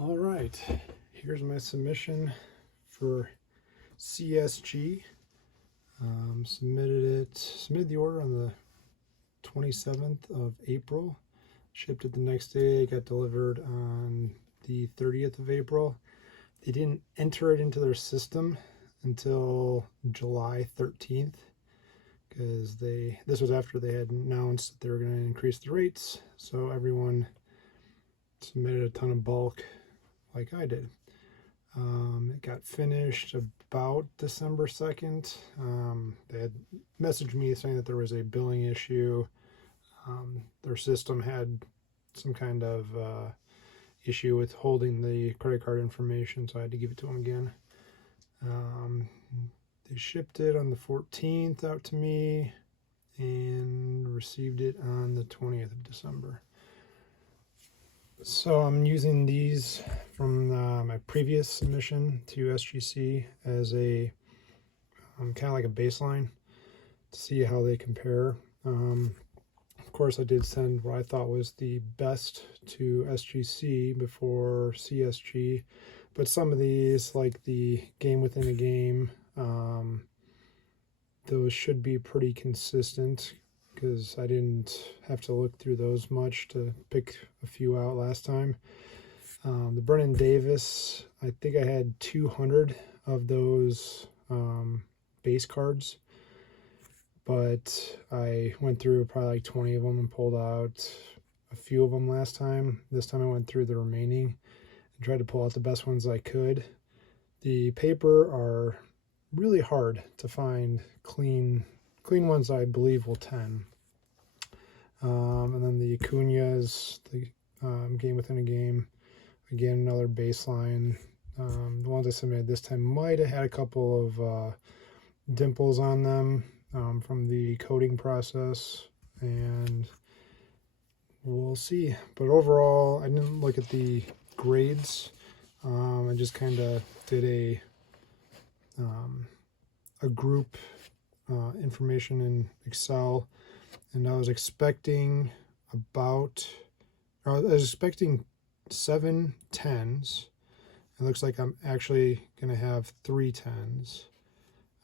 All right, here's my submission for CSG. Submitted the order on the 27th of April. Shipped it the next day. It got delivered on the 30th of April. They didn't enter it into their system until July 13th because this was after they had announced that they were going to increase the rates. So everyone submitted a ton of bulk like I did. It got finished about December 2nd. They had messaged me saying that there was a billing issue. Their system had some kind of issue with holding the credit card information, so I had to give it to them again. They shipped it on the 14th out to me and received it on the 20th of December. So I'm using these from my previous submission to SGC as a kind of like a baseline to see how they compare. Of course, I did send what I thought was the best to SGC before CSG, but some of these, like the game within a game, those should be pretty consistent, because I didn't have to look through those much to pick a few out last time. The Brennan Davis, I think I had 200 of those base cards, but I went through probably like 20 of them and pulled out a few of them last time. This time I went through the remaining and tried to pull out the best ones I could. The paper are really hard to find clean ones. I believe will 10. And then the Acuñas, the game within a game, again another baseline. The ones I submitted this time might have had a couple of dimples on them from the coating process, and we'll see. But overall, I didn't look at the grades. I just kind of did a group information in Excel, and I was expecting 7 10s. It looks like I'm actually going to have 3 10s.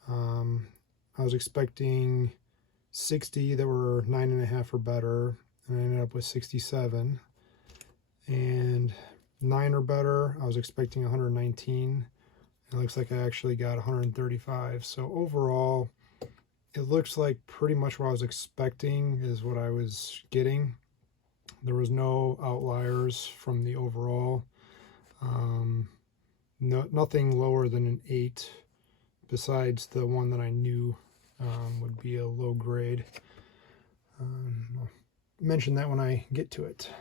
I was expecting 60 that were 9.5 or better, and I ended up with 67. And 9 or better, I was expecting 119. It looks like I actually got 135. So overall, it looks like pretty much what I was expecting is what I was getting. There was no outliers from the overall. Nothing lower than an 8, besides the one that I knew would be a low grade. I'll mention that when I get to it.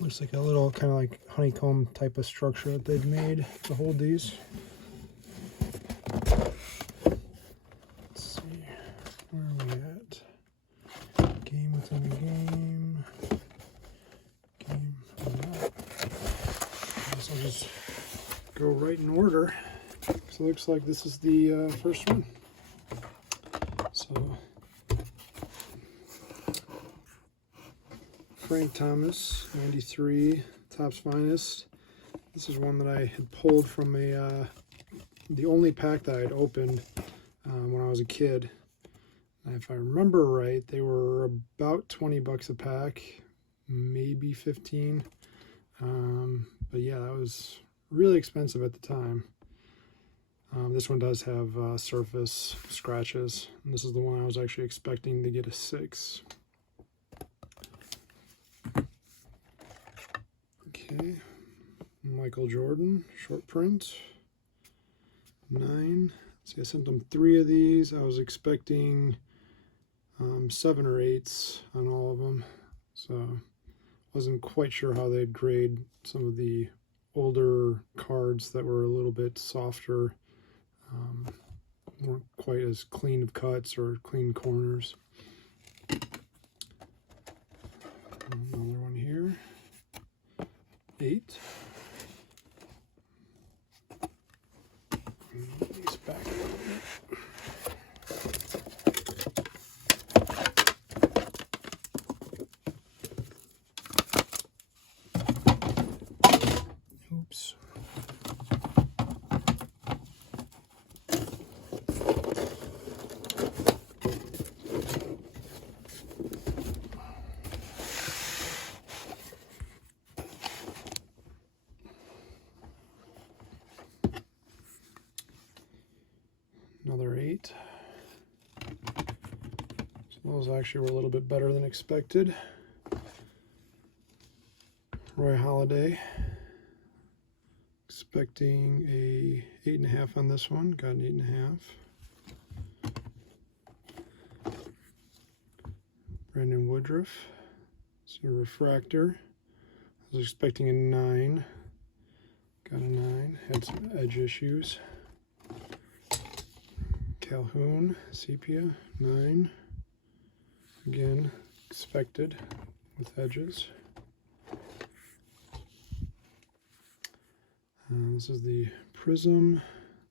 Looks like a little kind of like honeycomb type of structure that they've made to hold these. Let's see, where are we at? Game within a game. Game. I guess I'll just go right in order. So it looks like this is the first one. So Frank Thomas, 93, Topps Finest. This is one that I had pulled from the only pack that I had opened when I was a kid. And if I remember right, they were about 20 bucks a pack, maybe 15. But yeah, that was really expensive at the time. This one does have surface scratches, and this is the one I was actually expecting to get a 6. Okay, Michael Jordan, short print, 9. See, I sent them 3 of these. I was expecting 7 or 8s on all of them, so wasn't quite sure how they'd grade some of the older cards that were a little bit softer. Weren't quite as clean of cuts or clean corners. Another one here. 8. These back a little bit. Oops. Another 8. So those actually were a little bit better than expected. Roy Halladay. Expecting a 8.5 on this one. Got an 8.5. Brandon Woodruff. It's a refractor. I was expecting a 9. Got a 9. Had some edge issues. Calhoun, sepia, 9. Again, expected with edges. This is the Prism.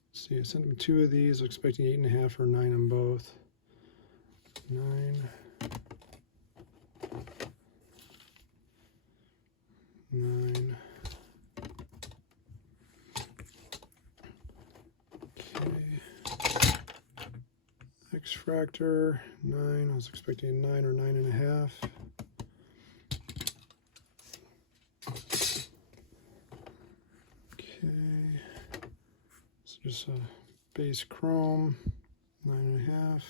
Let's see, I sent him 2 of these. I'm expecting 8.5 or 9 on both. 9. 9. X-Fractor, 9. I was expecting a 9 or 9.5. Okay. So just a base chrome, 9.5.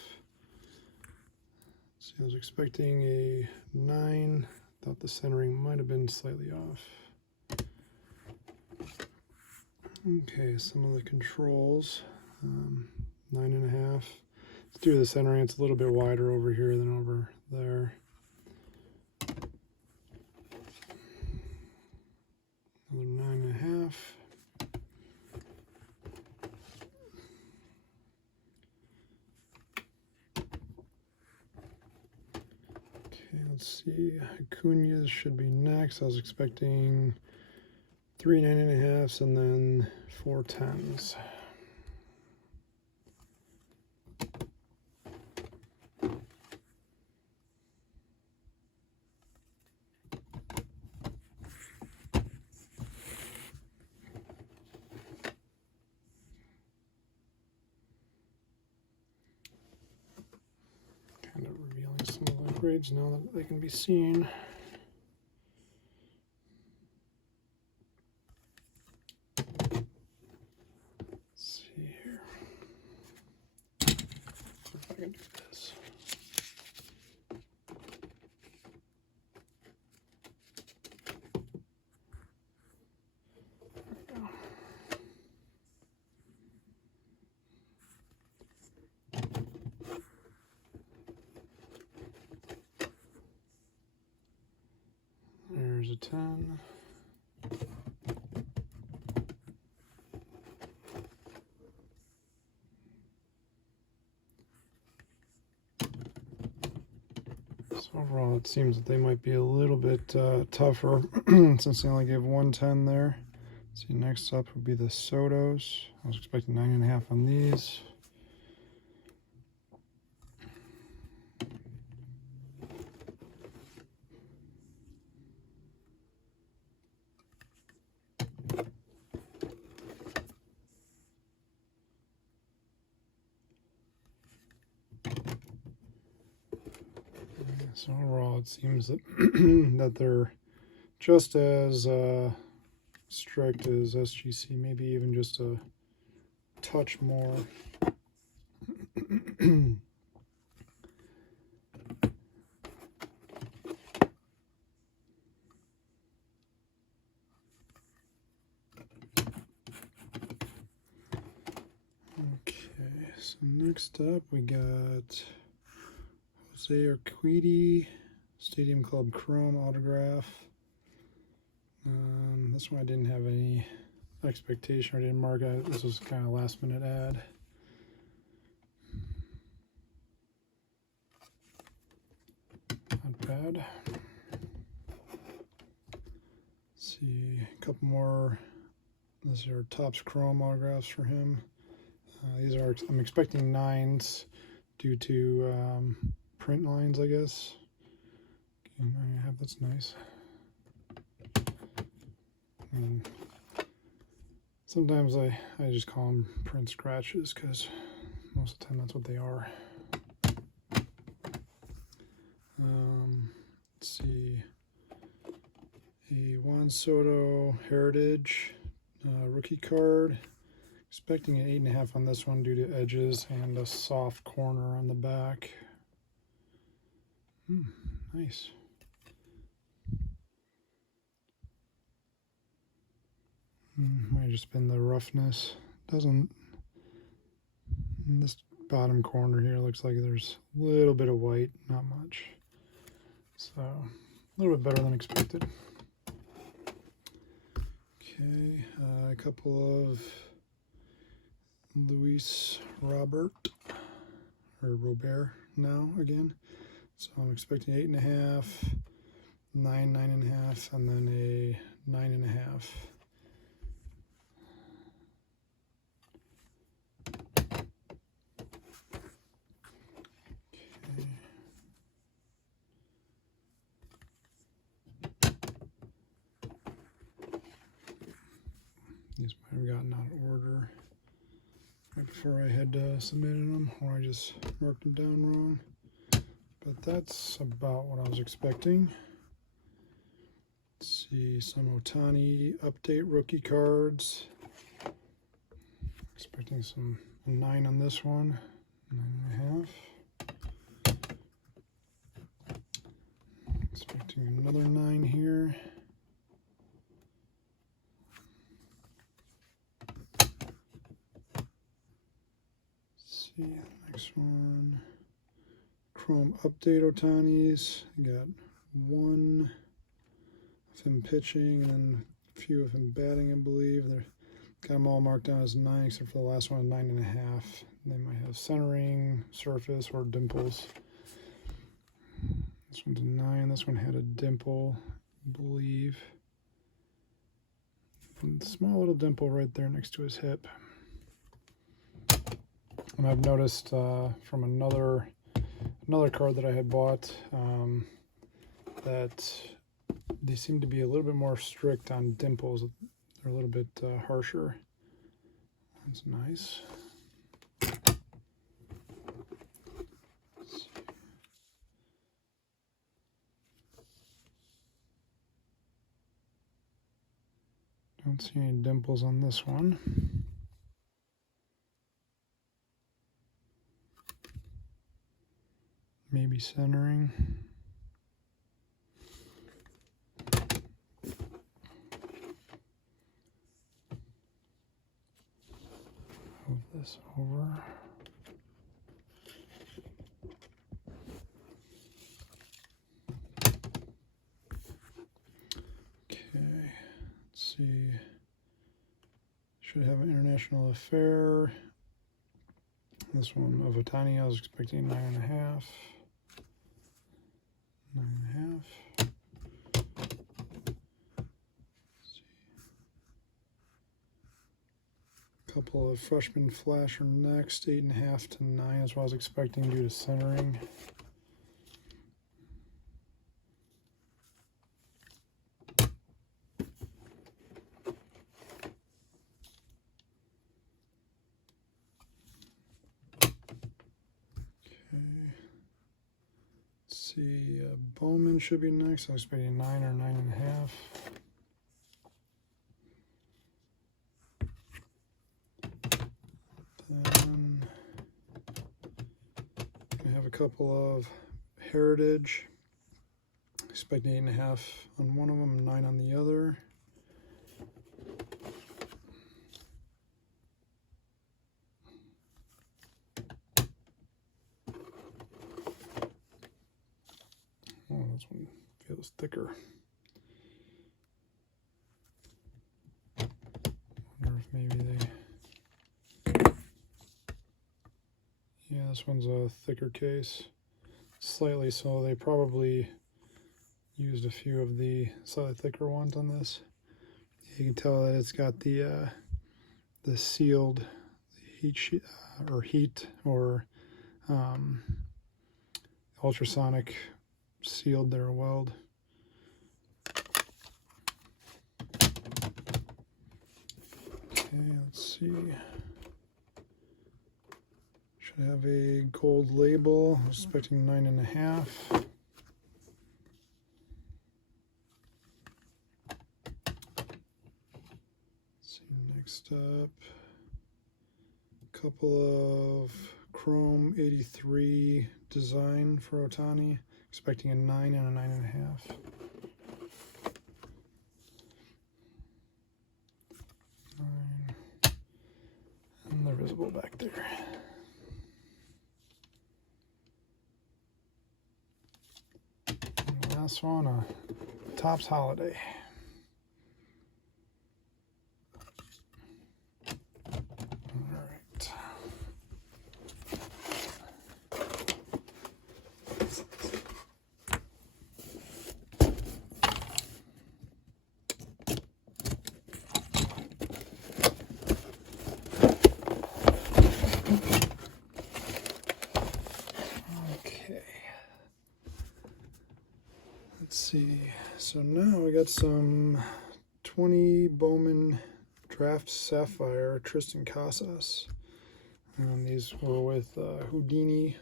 See, I was expecting a 9. Thought the centering might have been slightly off. Okay, some of the controls, 9.5. Through the centering, it's a little bit wider over here than over there. Another 9.5. Okay, let's see. Acuna should be next. I was expecting 3 9.5s and then 4 10s. Kind of revealing some of the grades now that they can be seen. Let's see here. See if I can do this. There we go. There's a 10. So overall, it seems that they might be a little bit tougher since they only gave 110 there. See, next up would be the Sotos. I was expecting 9.5 on these. So overall, it seems that that they're just as strict as SGC, maybe even just a touch more. Okay, so next up we got Jose Urquidy, Stadium Club Chrome autograph. This one I didn't have any expectation, I didn't mark it. This was kind of a last minute ad. bad. Let's see, a couple more. These are Topps Chrome autographs for him. These are, I'm expecting 9s due to print lines, I guess. Okay, 9.5, that's nice. And sometimes I just call them print scratches because most of the time that's what they are. Let's see, a Juan Soto Heritage rookie card. Expecting an 8.5 on this one due to edges and a soft corner on the back. Nice. Might have just been the roughness. Doesn't. In this bottom corner here looks like there's a little bit of white, not much. So a little bit better than expected. Okay, a couple of Luis Robert now again. So I'm expecting 8.5, 9, 9.5, and then a 9.5. Okay. These might have gotten out of order right before I had submitted them, or I just marked them down wrong. But that's about what I was expecting. Let's see, some Ohtani update rookie cards. Expecting some 9 on this one, 9.5. Expecting another 9 here. Let's see, next one. Chrome update Ohtanis. I got 1 of him pitching and a few of him batting, I believe. They're got them all marked down as 9, except for the last one, 9.5. They might have centering, surface, or dimples. This one's a 9. This one had a dimple, I believe. And a small little dimple right there next to his hip. And I've noticed from another card that I had bought that they seem to be a little bit more strict on dimples. They're a little bit harsher. That's nice. Don't see any dimples on this one. Maybe centering. Move this over. Okay, let's see. Should have an international affair. This one of Ohtani, I was expecting 9.5. 9.5. Couple of freshman flasher next, 8.5 to 9 is what I was expecting due to centering. Let's see, Bowman should be next. I was expecting 9 or 9.5. Then I have a couple of Heritage. Expecting 8.5 on one of them, 9 on the other. Oh, this one feels thicker. Wonder if maybe they... Yeah, this one's a thicker case. Slightly, so they probably Used a few of the slightly thicker ones on this. You can tell that it's got the sealed heat sheet, or ultrasonic sealed there weld. Okay, let's see. Should have a gold label. I was expecting 9.5. Next up, a couple of Chrome 83 design for Otani, expecting a 9 and a 9.5. 9, and they're visible back there. And the last one, a Topps Holiday. Let's see, so now we got some 20 Bowman Draft Sapphire Tristan Casas. And these were with Houdini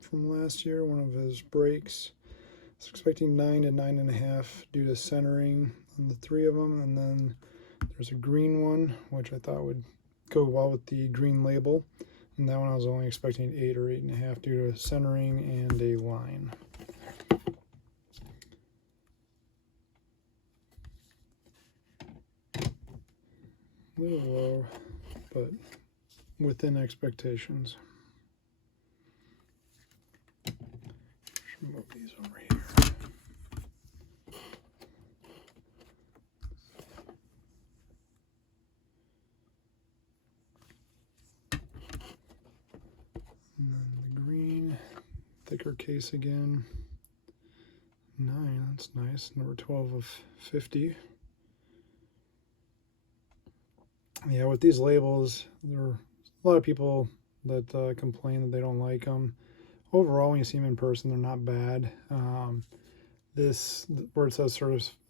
from last year, one of his breaks. I was expecting 9 and 9.5 due to centering on the 3 of them. And then there's a green one, which I thought would go well with the green label. And that one I was only expecting 8 or 8.5 due to centering and a line. A little low, but within expectations. Should move these over here. And then the green, thicker case again. 9, that's nice. Number 12 of 50. Yeah, with these labels, there are a lot of people that complain that they don't like them. Overall, when you see them in person, they're not bad. This, where it says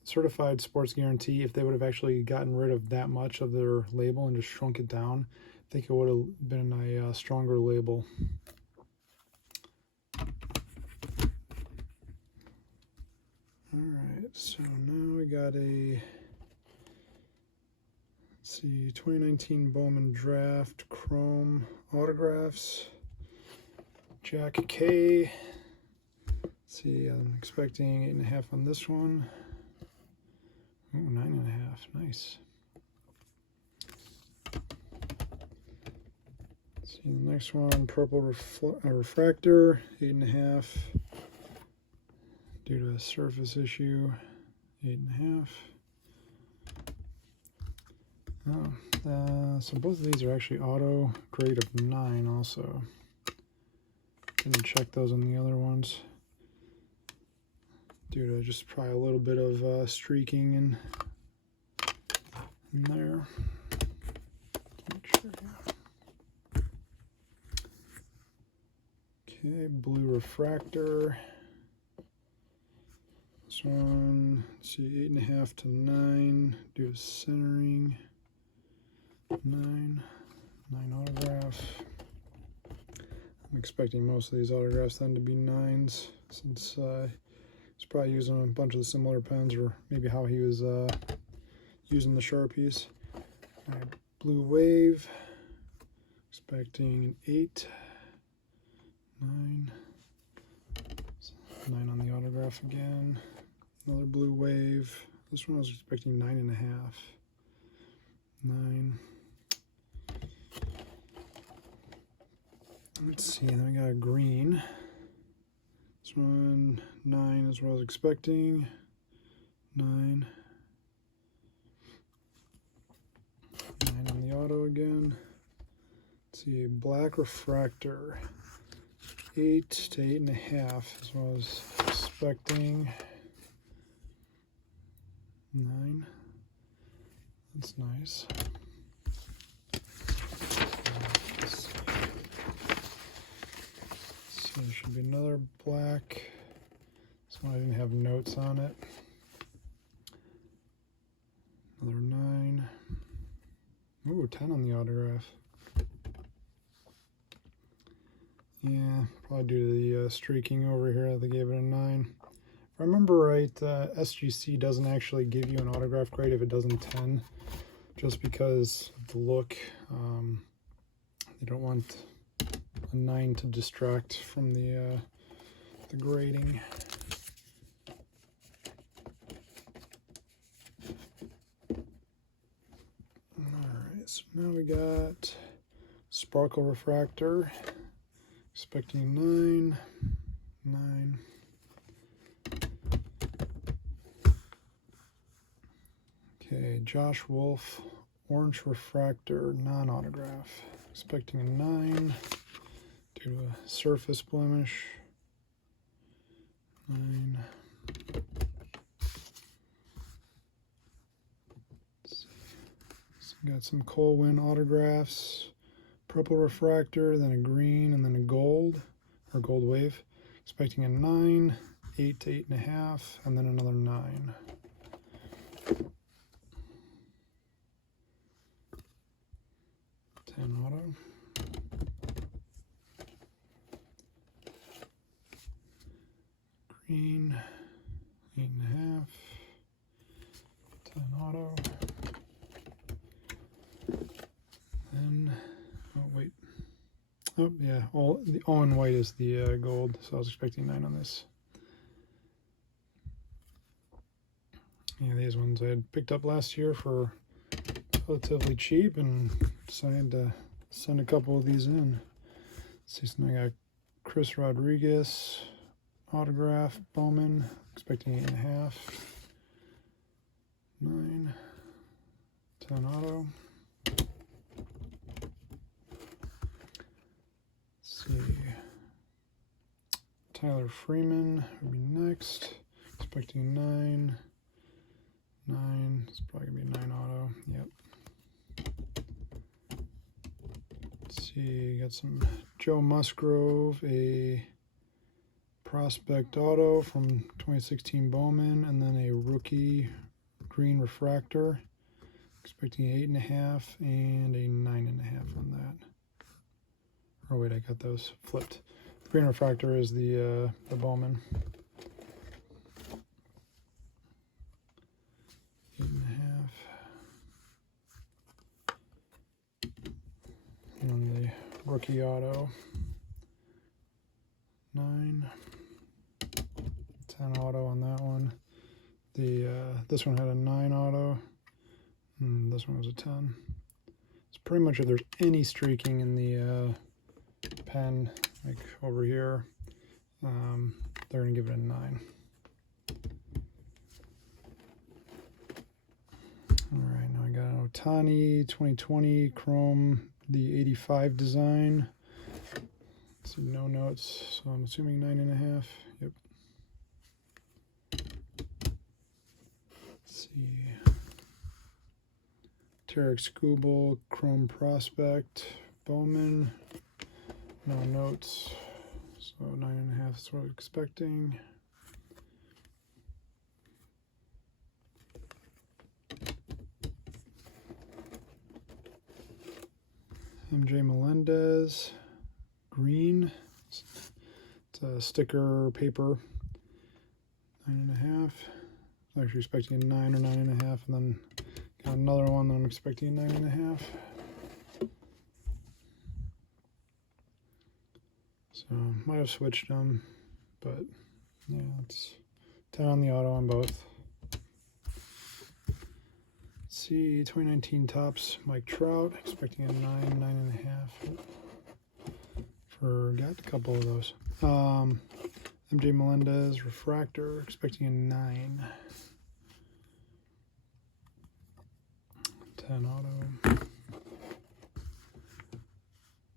certified sports guarantee, if they would have actually gotten rid of that much of their label and just shrunk it down, I think it would have been a stronger label. All right, so now we got a, let's see, 2019 Bowman Draft Chrome Autographs, Jack K. Let's see, I'm expecting 8.5 on this one. Ooh, 9.5, nice. Let's see the next one, purple refractor, 8.5. Due to a surface issue, 8.5. Oh, so both of these are actually auto grade of 9 also. Didn't check those on the other ones. Due to just probably a little bit of streaking in there. Make sure, yeah. Okay, blue refractor. This one, let's see, 8.5 to 9 due to centering. 9 autograph. I'm expecting most of these autographs then to be 9s, since he's probably using a bunch of the similar pens, or maybe how he was using the Sharpies. All right, blue wave, expecting 8, 9, 9 on the autograph again. Another blue wave. This one I was expecting 9.5. 9. Let's see, then we got a green. This one, 9 is what I was expecting. 9. 9 on the auto again. Let's see, black refractor. 8 to 8.5 is what I was expecting. 9. That's nice. Let's see. So there should be another black. This one I didn't have notes on it. Another 9. Ooh, 10 on the autograph. Yeah, probably due to the streaking over here, they gave it a 9. If I remember right, SGC doesn't actually give you an autograph grade if it doesn't 10, just because of the look. They don't want a 9 to distract from the grading. Alright, so now we got Sparkle Refractor, expecting 9, 9. Okay, Josh Wolf, Orange Refractor, non-autograph. Expecting a 9 due to a surface blemish. 9. So got some Colwyn autographs. Purple Refractor, then a green, and then a gold, or gold wave. Expecting a 9, 8 to 8.5, and then another 9. Auto. Green, 8.5. 10 auto. Then, oh wait. Oh yeah, all in white is the gold, so I was expecting 9 on this. Yeah, these ones I had picked up last year for relatively cheap and decided to send a couple of these in. Let's see, so now I got Chris Rodriguez autograph, Bowman, expecting 8.5. 9. 10 auto. Let's see. Tyler Freeman would be next. Expecting 9. 9. It's probably gonna be a 9 auto. Yep. Let's see, got some Joe Musgrove, a prospect auto from 2016 Bowman, and then a rookie green refractor. Expecting 8.5 and a 9.5 on that. Oh wait, I got those flipped. The green refractor is the Bowman. 8.5. And then the rookie auto. 9. 10 auto on that one. This one had a 9 auto, and this one was a 10. It's pretty much if there's any streaking in the pen, like over here, they're gonna give it a 9. All right, now I got an Ohtani 2020 Chrome, the 85 design. Let's see, no notes, so I'm assuming 9.5. Yep. Let's see. Tarek Skubal Chrome Prospect Bowman. No notes, so 9.5 is what I'm expecting. MJ Melendez, green. It's a sticker paper. 9.5. I'm actually expecting a 9 or 9.5, and then got another one that I'm expecting 9.5. So might have switched them, but yeah, it's 10 on the auto on both. Let's see, 2019 Topps Mike Trout, expecting a 9, 9.5. Forgot a couple of those. MJ Melendez Refractor, expecting a 9. 10 auto.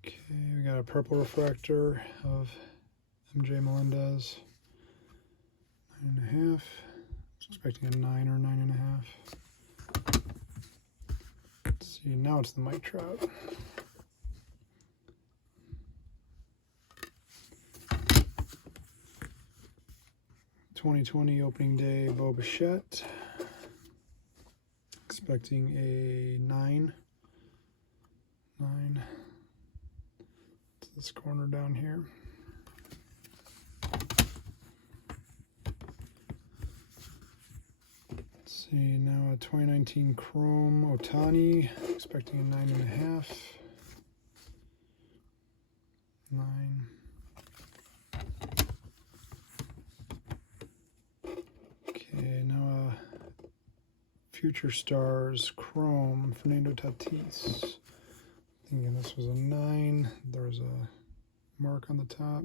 Okay, we got a purple refractor of MJ Melendez. 9.5. expecting a 9 or 9.5. Let's see, now it's the Mike Trout. '20 opening day Bo Bichette. Expecting a 9. 9. To this corner down here. Let's see, now a 2019 Chrome Ohtani. Expecting a 9.5. 9. Okay, now Future Stars Chrome Fernando Tatis. Thinking this was a 9. There was a mark on the top.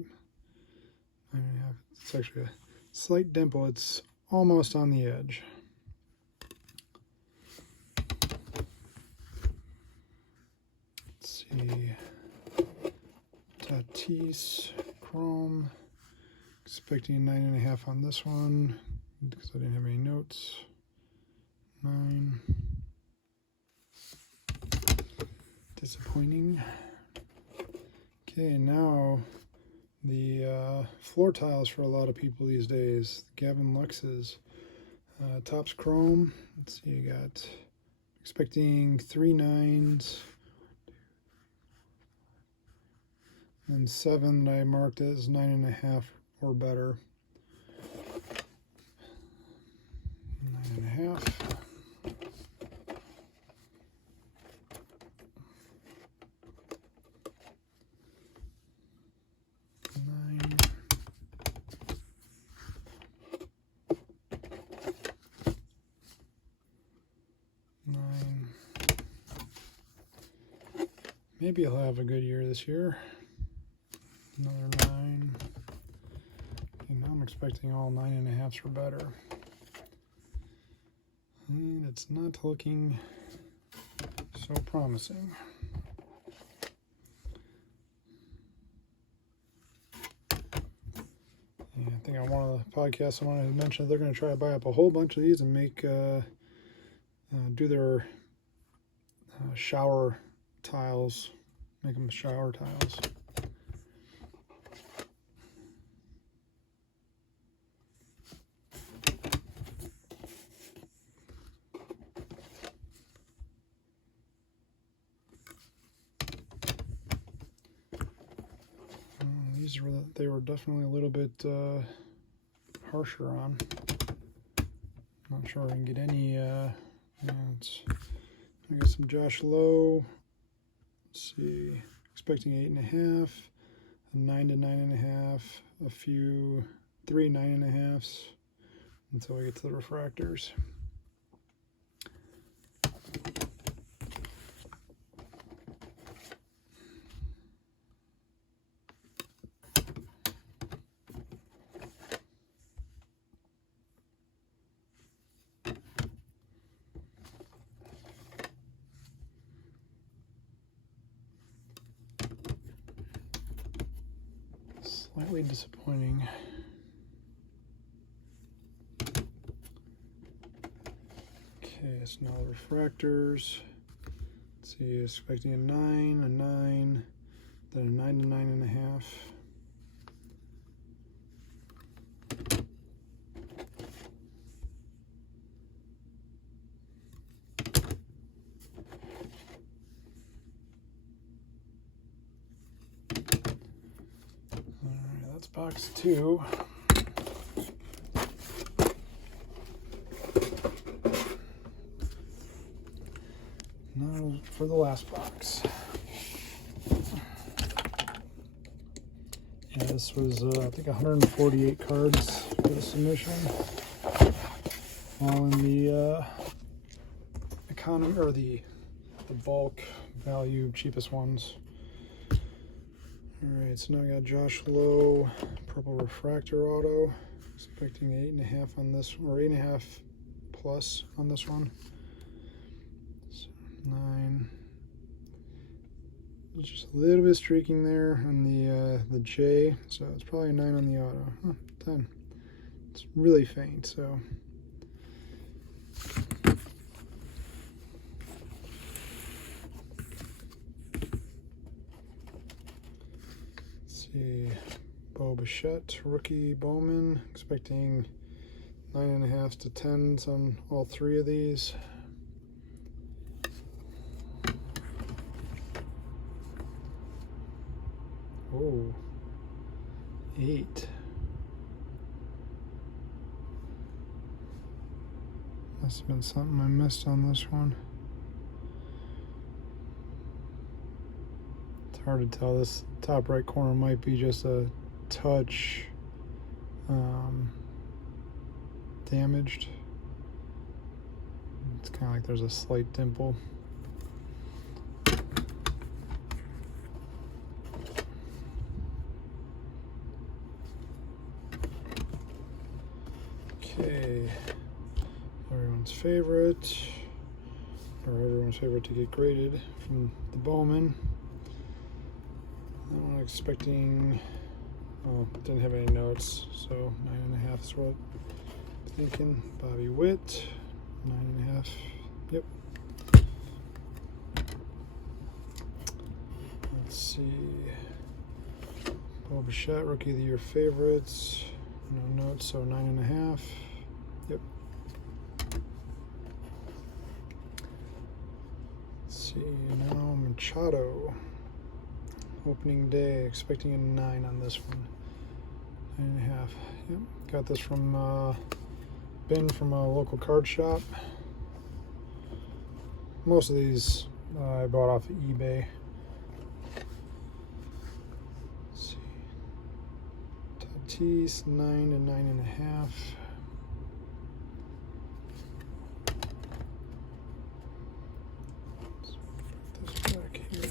9.5. It's actually a slight dimple. It's almost on the edge. Let's see. Tatis Chrome. Expecting a 9.5 on this one because I didn't have any notes. 9. Disappointing. Okay, now the floor tiles for a lot of people these days. Gavin Lux's Topps Chrome. Let's see, you got expecting 3 9s and 7 that I marked as 9.5 or better. 9.5. 9. 9. Maybe I'll have a good year this year. Another 9. Okay, now I'm expecting all 9.5s or better. And it's not looking so promising. Yeah, I think on one of the podcasts I wanted to mention they're going to try to buy up a whole bunch of these and make do their shower tiles, make them shower tiles. They were definitely a little bit harsher on. Not sure I can get any. I got some Josh Lowe. Let's see, expecting 8.5, a 9 to 9.5, a few 3 9.5s until we get to the refractors. Slightly disappointing. Okay, so now the refractors. Let's see, expecting a 9, a 9, then a 9 to 9.5. Box 2. Now for the last box. Yeah, this was I think 148 cards for the submission. All in the economy or the bulk value cheapest ones. Alright, so now we got Josh Lowe, purple refractor auto, expecting 8.5 on this one, or 8.5 plus on this one. So 9. Just a little bit streaking there on the J, so it's probably a 9 on the auto. 10. It's really faint, so Let's see, Bo Bichette, rookie Bowman, expecting 9.5s to 10s on all three of these. Oh, 8. Must have been something I missed on this one. It's hard to tell. This top right corner might be just a touch damaged. It's kind of like there's a slight dimple. Okay, everyone's favorite, or everyone's favorite to get graded from the Bowman. I'm expecting, oh, didn't have any notes, so 9.5 is what I'm thinking. Bobby Witt, 9.5, yep. Let's see, Bo Bichette, Rookie of the Year favorites. No notes, so 9.5. Yep. Let's see, now Machado. Opening day, expecting a 9 on this one. 9.5. Yep. Got this from bin from a local card shop. Most of these I bought off of eBay. Tatis, 9 to 9.5. Let's put this back here.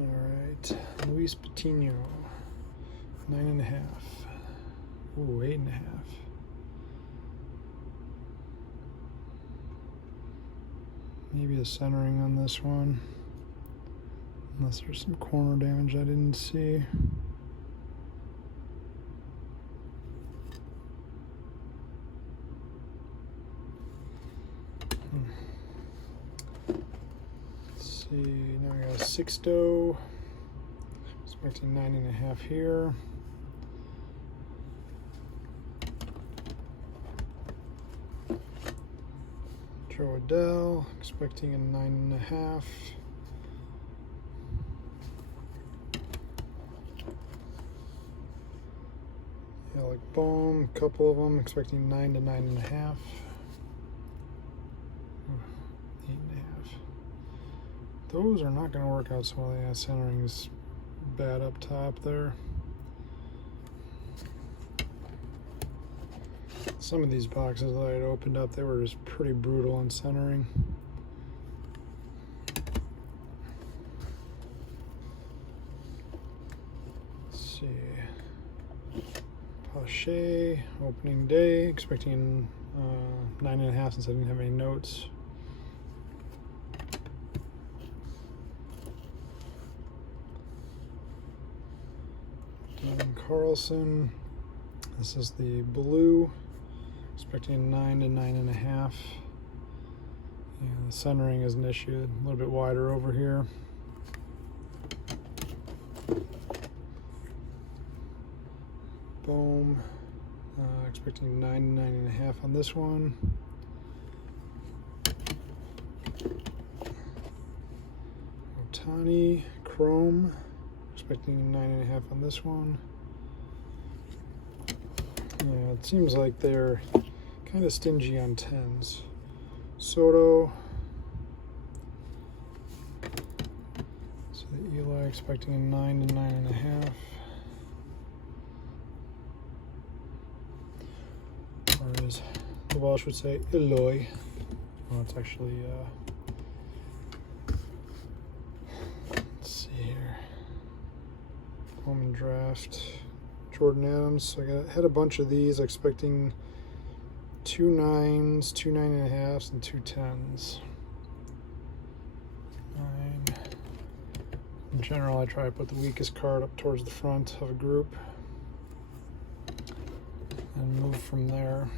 All right, Luis Patino, 9.5. Ooh, 8.5. Maybe a centering on this one. Unless there's some corner damage I didn't see. Let's see, now I got a Sixto. Expecting 9.5 here. Joe Adele, expecting a 9.5. Alec Bohm, a couple of them, expecting 9 to 9.5. 8.5. Those are not going to work out so well. Yeah, centering is bad up top there. Some of these boxes that I had opened up, they were just pretty brutal on centering. Let's see. Pache, opening day, expecting 9.5 since I didn't have any notes. Dan Carlson, this is the blue, expecting 9 to 9.5. Yeah, the centering is an issue, a little bit wider over here. Boom, expecting 9 to 9.5 on this one. Otani, Chrome, expecting 9.5 on this one. Yeah, it seems like they're kind of stingy on 10s. Soto. So Eli expecting a 9 to 9.5. Or as the Welsh would say, Eloy. Well, it's actually, let's see here. Home draft. Jordan Adams. So I had a bunch of these, expecting 2 9s, 2 9.5s, and 2 10s. 9. In general, I try to put the weakest card up towards the front of a group. and move from there.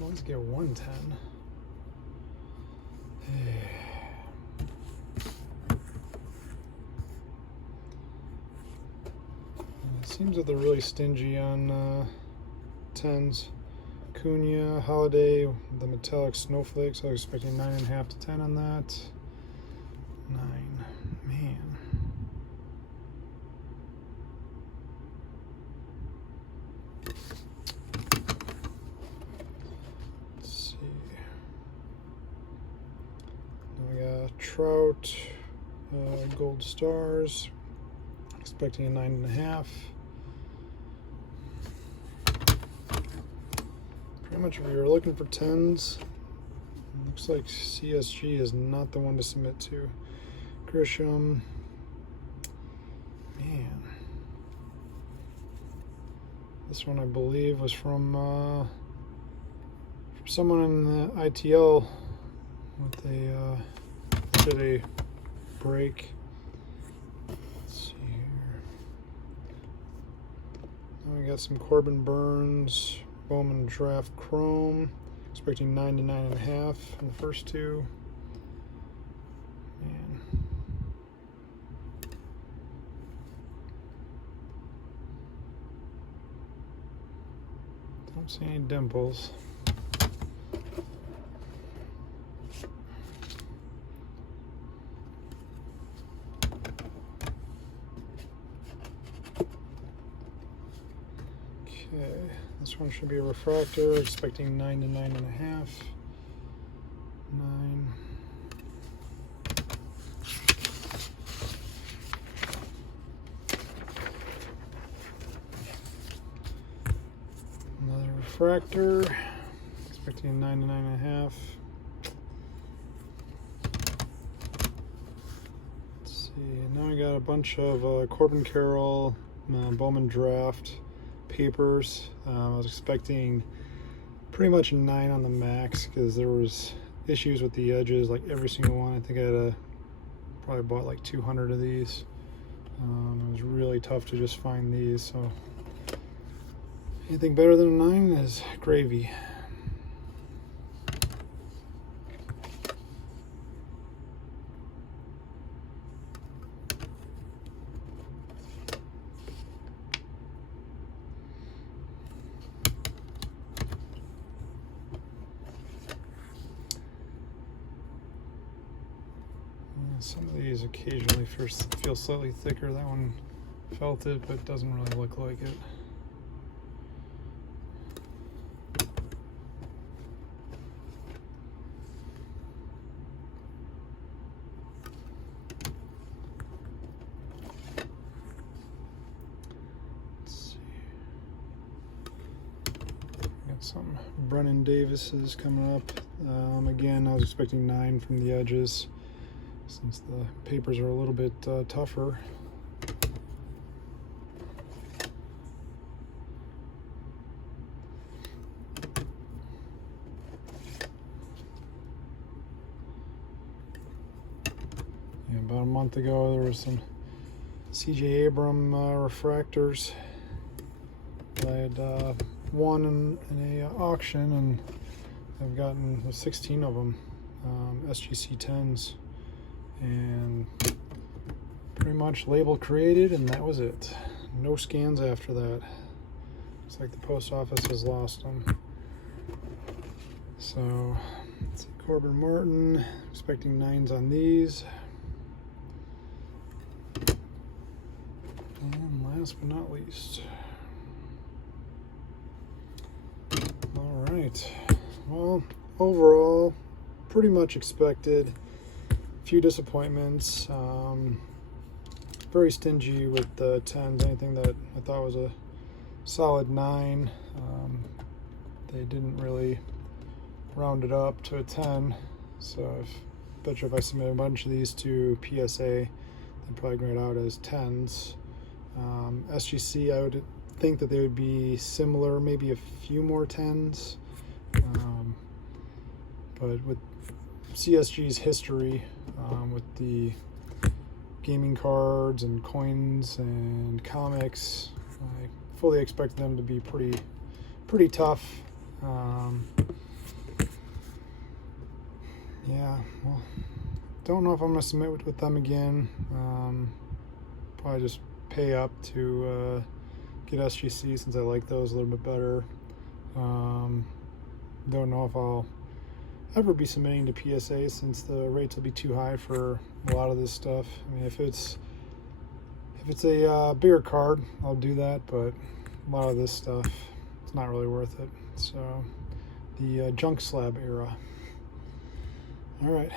Let's get 110. It seems that they're really stingy on 10s. Cunha, Holiday, the metallic snowflakes. I was expecting 9.5 to 10 on that. 9. Man. Trout, gold stars, expecting a 9.5. Pretty much if you're looking for 10s, looks like CSG is not the one to submit to. Grisham, man. This one I believe was from someone in the ITL with a did a break. Let's see here. Now we got some Corbin Burns, Bowman Draft Chrome. Expecting 9 to 9.5 in the first two. Man. Don't see any dimples. Okay, this one should be a refractor, expecting 9 to 9.5. 9. Another refractor, expecting 9 to 9.5. Let's see, now we got a bunch of Corbin Carroll, Bowman Draft papers. I was expecting pretty much a 9 on the max because there was issues with the edges, like every single one. I think I had probably bought like 200 of these. It was really tough to just find these, so anything better than a 9 is gravy. Some of these occasionally feel slightly thicker. That one felt it, but doesn't really look like it. Let's see. Got some Brennan Davis's coming up. Again, I was expecting 9 from the edges, since the papers are a little bit tougher. Yeah, about a month ago there was some CJ Abram refractors that I had won in a auction, and I've gotten 16 of them, SGC 10s. And pretty much label created, and that was it. No scans after that. Looks like the post office has lost them. So, let's see, Corbin Martin, expecting 9s on these. And last but not least. All right. Well, overall, pretty much expected. Few disappointments. Very stingy with the 10s. Anything that I thought was a solid 9, they didn't really round it up to a 10. So I bet you if I submit a bunch of these to PSA, they'd probably grade out as 10s. SGC, I would think that they would be similar, maybe a few more 10s. But with CSG's history, with the gaming cards and coins and comics, I fully expect them to be pretty tough. Yeah, well, don't know if I'm going to submit with them again. Probably just pay up to get SGC since I like those a little bit better. Don't know if I'll ever be submitting to PSA since the rates will be too high for a lot of this stuff. I mean, if it's a bigger card, I'll do that, but a lot of this stuff, it's not really worth it. So the junk slab era. All right.